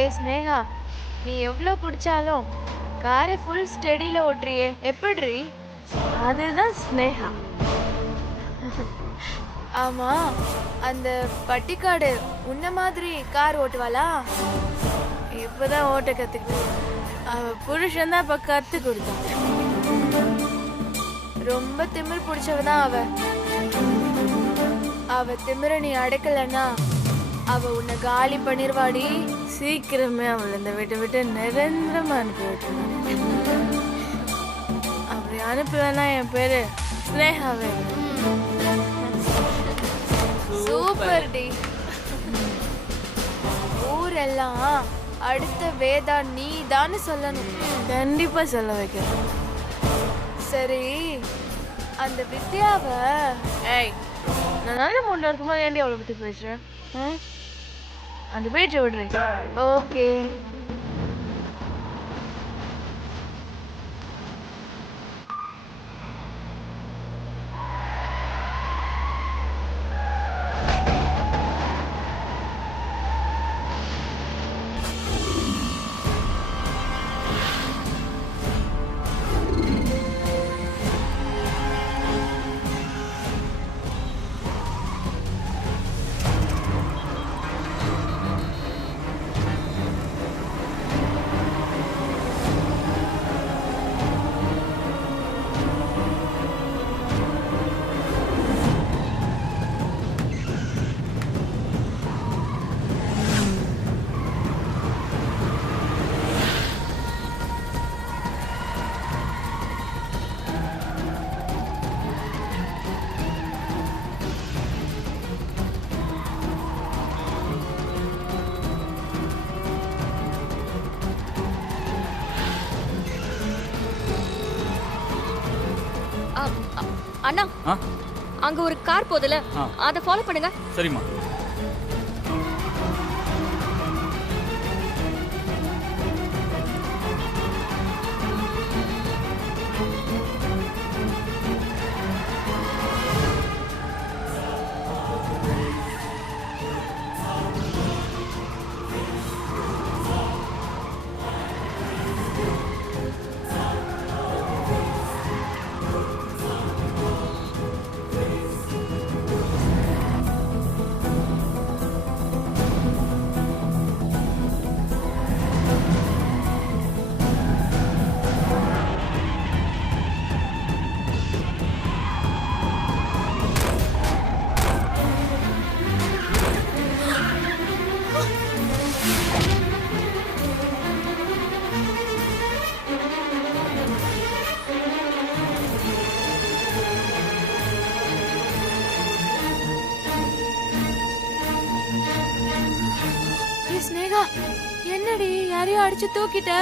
ஏய் ஸ்னேகா, நீ எவ்வளோ பிடிச்சாலும் காரை ஃபுல் ஸ்டெடியில் ஓட்டுறியே, எப்படி? அதுதான் ஸ்னேகா. ஆமா, அந்த பட்டிக்காடு உன்ன மாதிரி கார் ஓட்டுவாளா? இப்பதான் ஓட்ட கத்துக்கிட்டு அவ புருஷன் தான் இப்ப கத்து கொடுத்தான். ரொம்ப திமிர் பிடிச்சவதான் அவ. அவ திமிர நீ அடைக்கலன்னா அவ உன்னை காலி பண்ணிருவாடி. சீக்கிரமே அவளை இந்த வீட்டை விட்டு நிரந்தரமா அனுப்பி விட்டுருவேன். அப்படி அனுப்புவேன்னா என் பேரு ஸ்னேகாவே. Super D. ஊரெல்லாம் அடுத்த வேதா நீ தான்னு சொல்லணும். கண்டிப்பா சொல்ல வைக்கிறேன். சரி, அந்த வித்யாவ ஏய், நான் நல்ல மூட்ல இருக்கும்போது ஏன்டி அவளை பத்தி பேசுறேன்? அந்த பேச்சை விடுறேன். ஓகே. அண்ணா, அங்க ஒரு கார் போதுல, அத ஃபாலோ பண்ணுங்க. சரிம்மா. ஸ்னேகா, என்னடி யாரையும் அடிச்சு தூக்கிட்ட?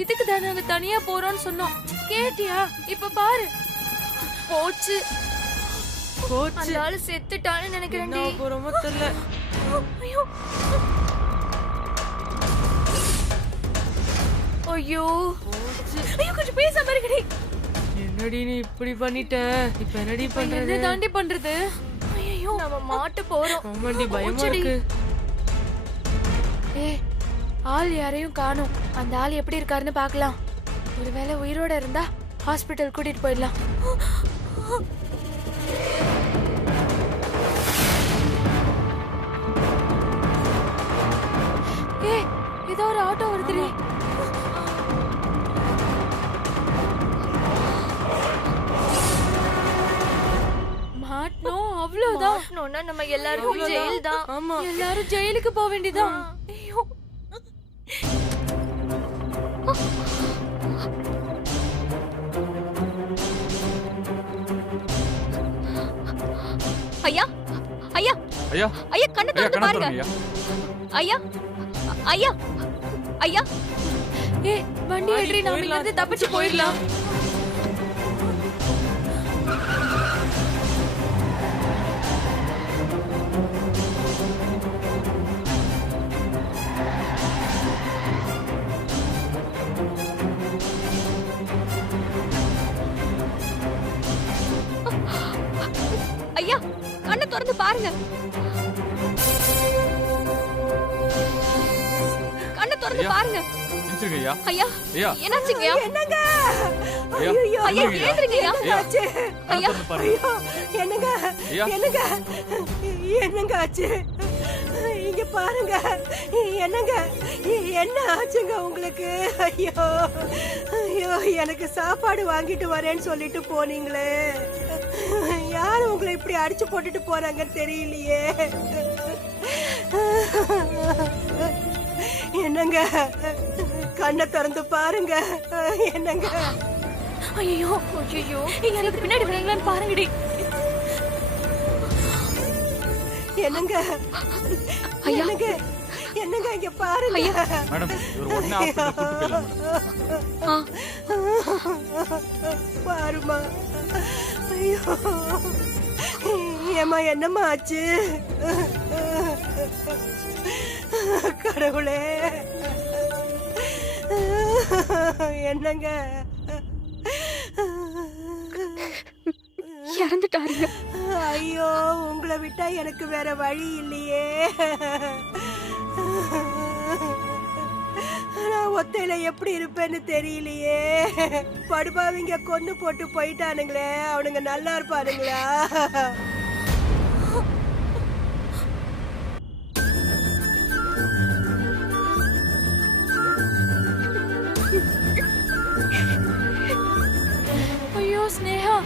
இதுக்கு தானே நாங்க தனியா போறோம்னு சொன்னோம், கேட்டியா? இப்ப பாரு, போச்சு. அந்த ஆளு செத்துட்டான்னு நினைக்கிறேன். ரொம்ப தெரியல. ஐயோ ஐயோ ஐயோ, கொஞ்சம் பேசாம இருக்கடி. என்னடி நீ இப்படி பண்ணிட்ட? இப்ப என்னடி பண்றது? என்ன தாண்டி பண்றது? ஐயோ, நம்ம மாட்ட போறோம். ஆமாண்டி, பயமா இருக்கு. ஏய், ஆள் யாரையும் காணோம். அந்த ஆள் எப்படி இருக்காருன்னு பார்க்கலாம். ஒருவேளை உயிரோட இருந்தா ஹாஸ்பிட்டல் கூட்டிட்டு போயிடலாம். ஏய், ஏதோ ஒரு ஆட்டோ வருதுடி. மாட்டணும், அவ்வளவுதான். நம்ம எல்லாரும் ஜெயில் தான். ஆமா, எல்லாரும் ஜெயிலுக்கு போக வேண்டியதான். ஐயோ, ஐயா, ஐயா, ஐயா, ஐயா, கண்ணை திறந்து பாருங்க. ஐயா, ஐயா, ஐயா. ஏய், வண்டி ஏறி நாம இங்க இருந்து தப்பிச்சு போயிடலாம். ஐயா, கண்ணை திறந்து பாருங்க. திறந்து பாருங்க. எந்திரிங்க ஐயா. ஐயா ஐயா. என்னாச்சுங்க? என்னங்க? ஐயா. ஐயா எழுந்திருங்க ஐயா. ஆச்சு? ஐயா ஐயோ, என்னங்க? ஐயா. என்னங்க? என்னங்க ஆச்சு? இங்க பாருங்க. என்னங்க? என்ன ஆச்சுங்க உங்களுக்கு? ஐயோ ஐயோ, எனக்கு சாப்பாடு வாங்கிட்டு வரேன்னு சொல்லிட்டு போனீங்களே, யாரு உங்களை இப்படி அடிச்சு போட்டுட்டு போறாங்கன்னு தெரியலையே. என்னங்க? கண்ணை திறந்து பாருங்க. என்னங்க? ஐயோ ஐயோ, எனக்கு பின்னாடி வரீங்களான்னு பாருங்கடி. என்னங்க? என்னங்க? என்னங்க இங்க பாருங்க. மேடம் இவர் உடனே ஹாஸ்பிடல் கூட்டி போயிடலாம். பாருமா. ஐயோ ஏமா, என்னம்மா ஆச்சு? கடவுளே, என்னங்க? இறந்துட்டாருங்க. ஐயோ, உங்களை விட்டா எனக்கு வேற வழி இல்லையே. நான் ஒத்தையில எப்படி இருப்பேன்னு தெரியலையே. படுபாவிங்க கொன்னு போட்டு போயிட்டானுங்களே, அவனுங்க நல்லா இருப்பானுங்களா? ஐயோ ஸ்னேகா,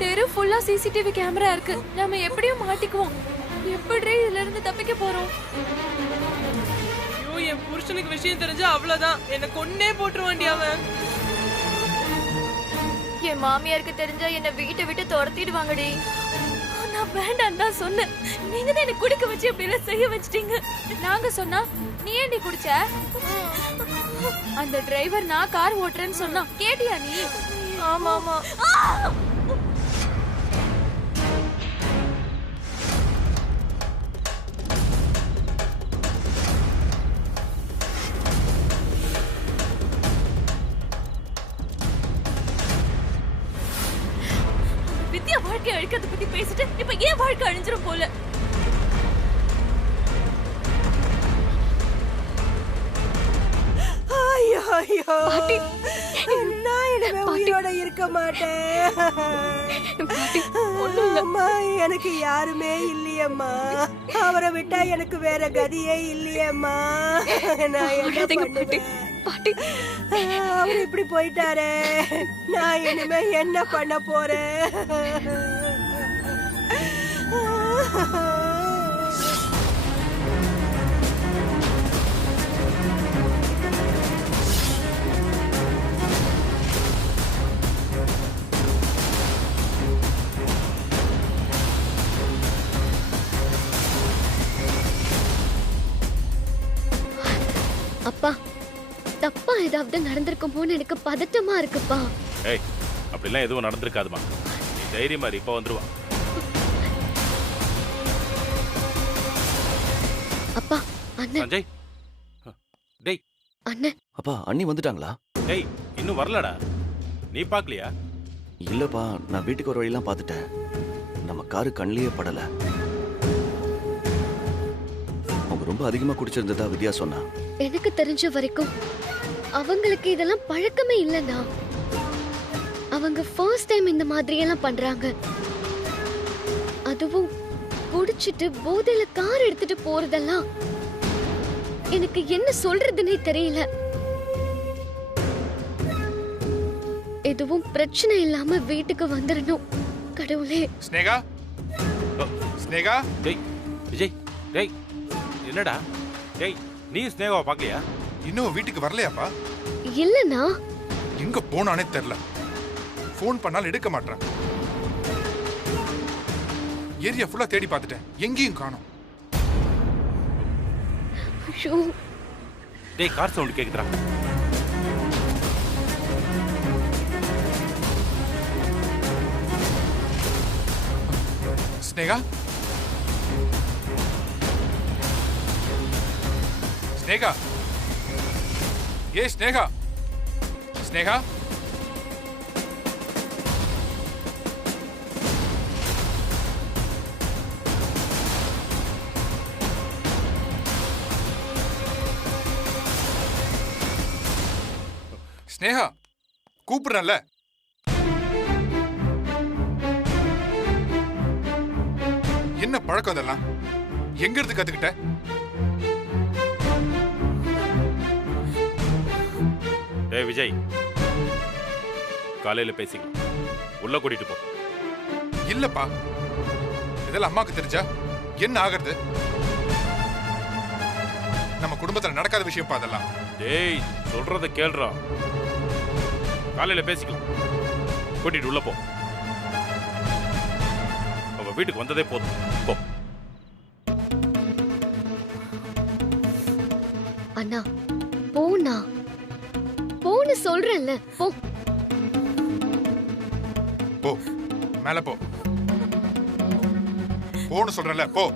தெரு ஃபுல்லா சிசிடிவி கேமரா இருக்கு. நாம எப்படியும் மாட்டிக்குவோம். எப்படி இதுல இருந்து தப்பிக்க போறோம்? ஐயோ, என் புருஷனுக்கு விஷயம் தெரிஞ்சா அவ்வளவுதான், என்ன கொன்னே போட்டுருவாண்டி அவன். என் மாமியாருக்கு தெரிஞ்சா என்ன வீட்டை விட்டு துரத்திடுவாங்கடி. நான் வேண்டாம் தான் சொன்னேன். நீங்க தான் என்ன குடிக்க வச்சு அப்படி எல்லாம் செய்ய வச்சிட்டீங்க. நாங்க சொன்னா நீ ஏன்டி குடிச்ச? அந்த டிரைவர் நான் கார் ஓட்டுறேன்னு சொன்னா கேட்டியா நீ? ஆமா ஆமா. வித்யா வாழ்க்கை அழிக்கிறத பத்தி பேசிட்டு இப்ப ஏன் வாழ்க்கை அழிஞ்சிரும் போல? ஐயோ ஐயோ, நான் இனிமே உயிரோட இருக்க மாட்டேன். அம்மா, எனக்கு யாருமே இல்லையம்மா. அவரை விட்டா எனக்கு வேற கதியே இல்லையம்மா. நான் என்ன பண்ணுவேன்? அவர் இப்படி போயிட்டாரே, நான் இனிமே என்ன பண்ண போறேன்? அப்பா, தப்பா ஏதாவது நடந்திருக்குமோன்னு எனக்கு பதட்டமா இருக்குப்பா. ஏய், அப்படிலாம் எதுவும் நடந்திருக்காதுமா. நீ தைரியமா இரு, இப்ப வந்துருவா. அப்பா, அண்ணன். சஞ்சய், டேய். அண்ணன். அப்பா, அண்ணி வந்துட்டாங்களா? டேய், இன்னும் வரலடா. நீ பாக்கலையா? இல்லப்பா, நான் வீட்டுக்கு ஒரு வழியெல்லாம் பார்த்துட்டேன். நம்ம காரு கண்ணிலேயே படல. அவங்க ரொம்ப அதிகமா குடிச்சிருந்ததா வித்யா சொன்னா. எனக்கு தெரிஞ்ச வரைக்கும் அவங்களுக்கு இதெல்லாம் பழக்கமே இல்லைண்ணா. அவங்க ஃபர்ஸ்ட் டைம் இந்த மாதிரி எல்லாம் பண்றாங்க. அதுவும் குடிச்சிட்டு போதையில கார் எடுத்துட்டு போறதெல்லாம் எனக்கு என்ன சொல்றதுன்னே தெரியல. எதுவும் பிரச்சனை இல்லாம வீட்டுக்கு வந்துடணும். கடவுளே. ஸ்னேகா, ஸ்னேகா. டேய் விஜய், டேய் என்னடா? டேய், நீ ஸ்னேகாவை பார்க்கலையா? இன்னும் வீட்டுக்கு வரலையாப்பா? இல்லண்ணா. எங்க போனானே தெரியல. போன் பண்ணாலும் எடுக்க மாட்டேன். ஏரியா ஃபுல்லா தேடி பார்த்துட்டேன், எங்கேயும் காணோம். டேய், கார் சவுண்ட் கேக்குதுடா. ஸ்னேகா, ஸ்னேகா, ஏ ஸ்னேகா, ஸ்னேகா. ஸ்னேகா கூப்பிடுறல. என்ன பழக்கம் அதெல்லாம்? எங்க இருந்து கத்துக்கிட்ட? டேய் விஜய், காலையில பேசிக்கலாம், உள்ள கூட்டிட்டு போ. இல்லப்பா, இதெல்லாம் அம்மாக்கு தெரிஞ்சா என்ன ஆகிறது? நம்ம குடும்பத்துல நடக்காத விஷயம் அதெல்லாம். டேய் சொல்றத கேளுடா, காலையில பேசிக்கலாம், கூட்டிட்டு உள்ள போ. அவ வீட்டுக்கு வந்ததே போதும், போ. அண்ணா போனா போன்னு சொல்றேன்ல, போ போ, மேல போ. போன்னு சொல்றல, போ.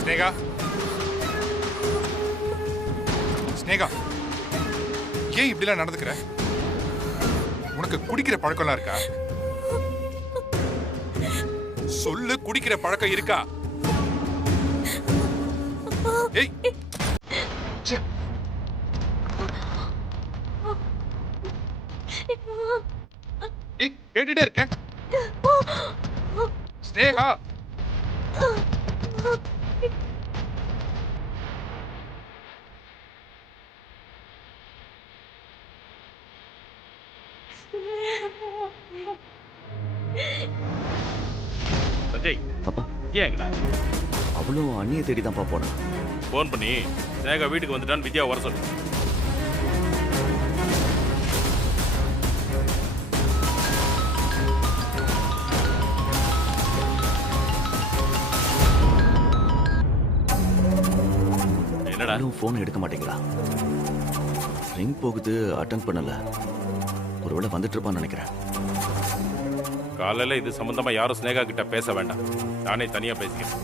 ஸ்னேகா, ஸ்னேகா, ஏன் இப்படிலாம் நடந்துக்கிற? உனக்கு குடிக்கிற பழக்கம்லாம் இருக்கா? சொல்லு, குடிக்கிற பழக்கம் இருக்கா? ஏய், கேட்டுட்டே இருக்கேன். ஸ்னேகா, சஞ்சய், அப்பா ஏன் எங்கடா? அவளும் அண்ணியை தேடி தான்ப்பா போனா. ஃபோன் பண்ணி ஸ்னேகா வீட்டுக்கு வந்துட்டான்னு வித்யா வர சொல்லு. என்னடா இன்னும் ஃபோன் எடுக்க மாட்டேங்கிறா. ரிங் போகுது, அட்டன் பண்ணல. ஒருவேளை வந்துட்டு இருப்பான்னு நினைக்கிறேன். காலையில இது சம்பந்தமா யாரும் ஸ்னேகா கிட்ட பேச வேண்டாம், நானே தனியா பேசிக்கிறேன்.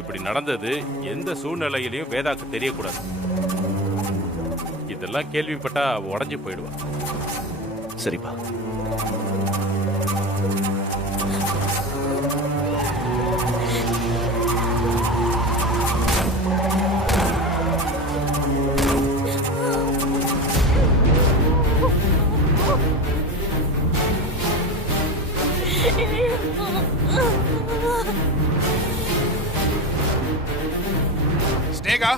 இப்படி நடந்தது எந்த சூழ்நிலையிலையும் வேதாக்கு தெரியக்கூடாது. இதெல்லாம் கேள்விப்பட்டா உடஞ்சி போயிடுவா. சரிப்பா. ஸ்னேகா,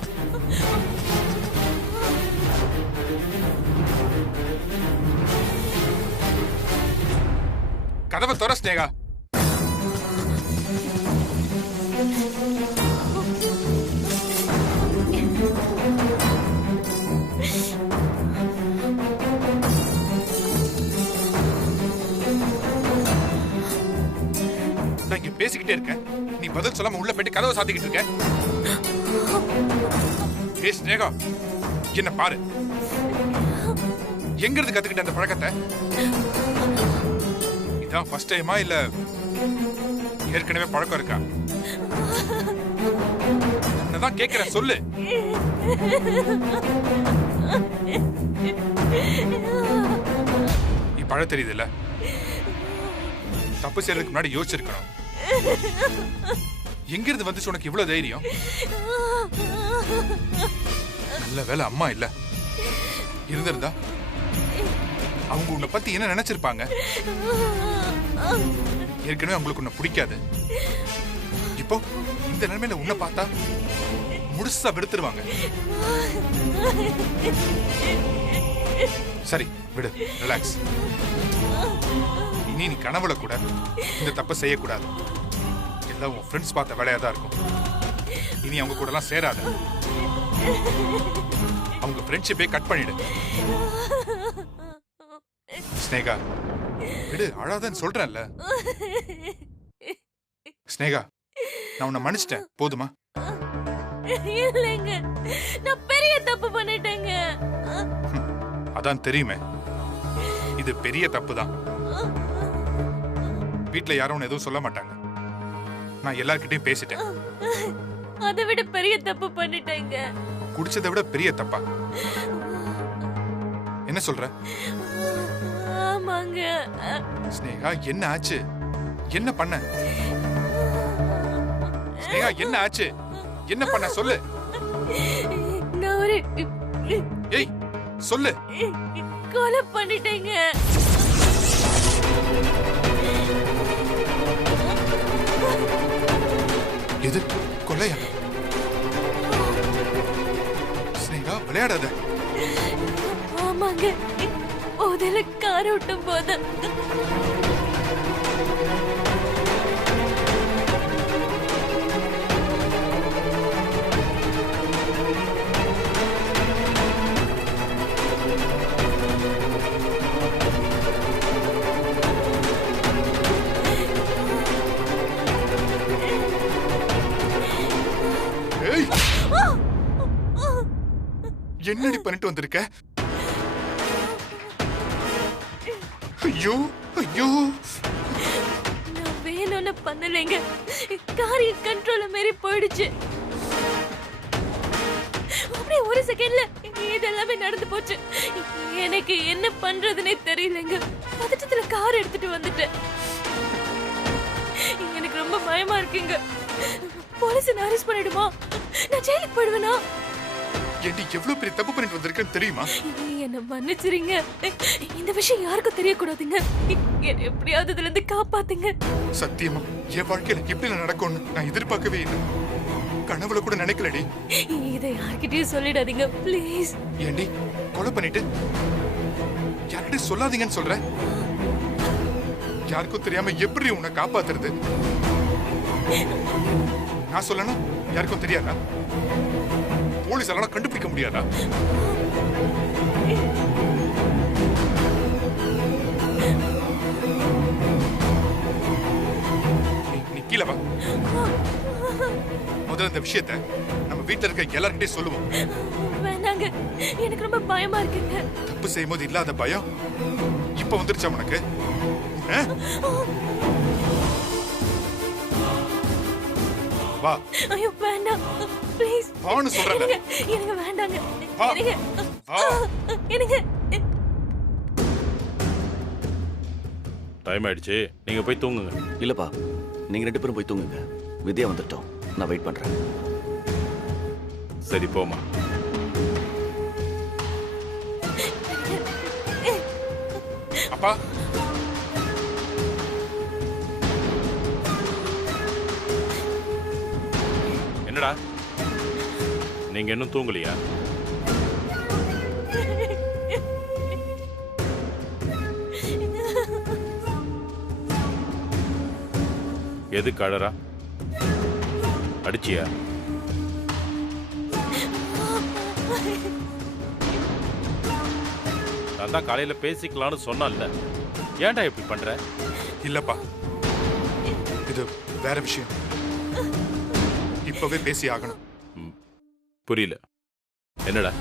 கதவை திற. ஸ்னேகா, நான் இங்க பேசிக்கிட்டே இருக்கேன், நீ பதில் சொல்லாம உள்ள போயிட்டு கதவை சாத்திக்கிட்டு இருக்க. ஏய் ஸ்னேகா, என்ன பாரு, எங்க இருந்து கத்துக்கிட்ட அந்த பழக்கத்தை? இதான் ஃபர்ஸ்ட் டைமா இல்ல ஏற்கனவே பழக்கம் இருக்கா? நான் கேக்குறேன், சொல்லு. நீ பழ தெரியுது இல்ல, தப்பு செய்யறதுக்கு முன்னாடி யோசிச்சிருக்கணும். எங்க இருந்து வந்துச்சு உனக்கு இவ்வளவு தைரியம்? நல்ல வேலை அம்மா இல்ல, இருந்திருந்தா அவங்க உன்னை பத்தி என்ன நினைச்சிருப்பாங்க? ஏற்கனவே அவங்களுக்கு உன்னை பிடிக்காது, இப்போ இந்த நிலைமையில உன்னை பார்த்தா முழுசா வெறுத்துருவாங்க. சரி விடு, ரிலாக்ஸ். இனி நீ கனவுல கூட இந்த தப்பை செய்யக்கூடாது. எல்லாம் உன் ஃப்ரெண்ட்ஸ் பார்த்த வேலையா தான் இருக்கும். இனி அவங்க கூட எல்லாம் சேராத. அவங்க ஃப்ரெண்ட்ஷிப்பே கட் பண்ணிடு. ஸ்னேகா விடு, அழாதன்னு சொல்றேன்ல. ஸ்னேகா, நான் உன்னை மன்னிச்சிட்டேன், போதுமா? இல்லைங்க, நான் பெரிய தப்பு பண்ணிட்டேங்க. அதான் தெரியுமே, இது பெரிய தப்பு தான். வீட்ல யாரும் எதுவும் சொல்ல மாட்டாங்க. ஆனா நீ தான் பெரிய தப்பு பண்ணிட்ட. நான் பெரிய தப்பு பண்ணிட்டேங்க. ஸ்னேகா, நான் உன்னை மன்னிச்சிட்டேன், போதுமா? அதான் தெரியுமே, இது பெரிய தப்பு தான். வீட்ல யாரும் எதுவும் சொல்ல மாட்டாங்க. ஆனா நீ தான் பெரிய தப்பு பண்ணிட்ட. நான் எல்லார்கிட்டயும் பேசிட்டேன். அதை விட பெரிய தப்பு பண்ணிட்டேங்க. குடிச்சதை விட பெரிய தப்பா? என்ன சொல்ற? ஆமாங்க. ஸ்னேகா என்ன ஆச்சு? என்ன பண்ண? ஸ்னேகா என்ன ஆச்சு? என்ன பண்ண சொல்லு. நான் ஒரு ஏய் சொல்லு. கொலை பண்ணிட்டேங்க. எது கொலையா? ஸ்னேகா விளையாடாத. ஆமாங்க, முதல்ல கார் ஓட்டும் போது என்னடி பண்ணிட்டு வந்திருக்க? ஐயோ ஐயோ, நான் வேணும்னு பண்ணலைங்க. கார் கண்ட்ரோல மீறி போயிடுச்சு. அப்படியே ஒரு செகண்ட்ல இதெல்லாமே நடந்து போச்சு. எனக்கு என்ன பண்றதுன்னே தெரியலங்க. பதட்டத்துல கார் எடுத்துட்டு வந்துட்டேன். எனக்கு ரொம்ப பயமா இருக்குங்க. போலீஸ் என்ன அரெஸ்ட் பண்ணிடுமா? நான் ஜெயிலுக்கு போயிடுவேனா? ஏண்டி எவ்வளவு பெரிய தப்பு பண்ணிட்டு வந்திருக்கேன்னு தெரியுமா? என்ன மன்னிச்சிருங்க. இந்த விஷயம் யாருக்கும் தெரியக்கூடாதுங்க. என்ன எப்படியாவது இதுல இருந்து காப்பாத்துங்க. சத்தியமா என் வாழ்க்கையில இப்படி நடக்கும்னு நான் எதிர்பார்க்கவே இல்லை. கனவுல கூட நினைக்கலடி. இதை யார்கிட்டயும் சொல்லிடாதீங்க ப்ளீஸ். ஏண்டி கொலை பண்ணிட்டு யார்கிட்டயும் சொல்லாதீங்கன்னு சொல்ற? யாருக்கும் தெரியாம எப்படி உன்னை காப்பாத்துறது? நான் சொல்லணும் யாருக்கும் தெரியாதா? போலீஸ் எல்லாம் கண்டுபிடிக்க முடியாதா? நீ கீழே வா. முதல்ல இந்த விஷயத்தை நம்ம வீட்டுல இருக்க எல்லார்கிட்டயும் சொல்லுவோம். வேணாங்க, எனக்கு ரொம்ப பயமா இருக்குங்க. தப்பு செய்யும் போது இல்லாத பயம் இப்ப வந்துருச்சா உனக்கு? வா. ஐயோ வேண்டாம் ப்ளீஸ். வான்னு சொல்றேன். எனக்கு வேண்டாங்க. வா. எனக்கு டைம் ஆயிடுச்சு, நீங்க போய் தூங்குங்க. இல்லப்பா, நீங்க 2 பேரும் போய் தூங்குங்க. வித்யா வந்துட்டோம், நான் வெயிட் பண்றேன். சரி போமா. அப்பா என்னடா நீங்க இன்னும் தூங்கலையா? எது கழறா? அடிச்சியா? நான் தான் காலையில பேசிக்கலாம்னு சொன்னேன்ல, ஏன்டா இப்படி பண்ற? இல்லப்பா, இது வேற விஷயம். இப்பவே பேசி ஆகணும். புரியல, என்னடா?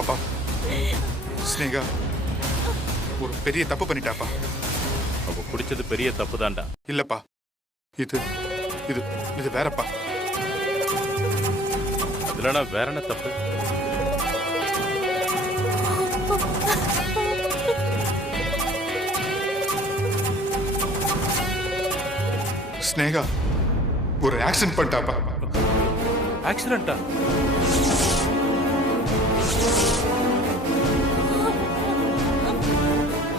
அப்பா, ஸ்னேகா ஒரு பெரிய தப்பு பண்ணிட்டாப்பா. அவ குடிச்சது பெரிய தப்பு தான்டா. இல்லப்பா, இது இது இது வேறப்பா. அதுலனா வேற என்ன தப்பு? ஸ்னேகா ஒரு ஆக்சிடென்ட் பண்ணிட்டாப்பா. ஆக்சிடென்ட்டா?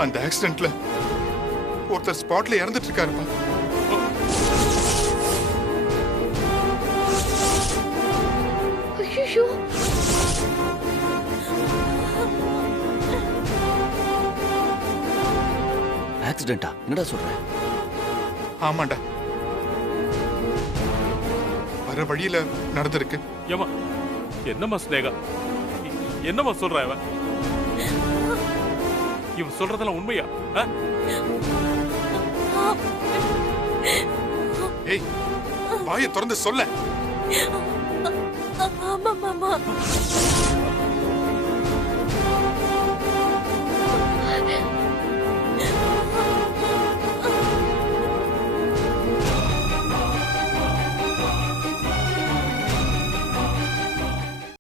அந்த ஆக்சிடென்ட்ல ஒருத்தர் ஸ்பாட்ல இறந்துட்டு இருக்காருப்பா. ஐயோ, ஆக்சிடென்ட்டா? என்னடா சொல்ற? ஆமாண்டா, வர வழியில நடந்திருக்கு. ஏமா என்னம்மா ஸ்னேகா, என்னம்மா சொல்ற? இவன் சொல்றதெல்லாம் உண்மையா? ஏய், வாயை திறந்து சொல்ல. ஆமா மாமா.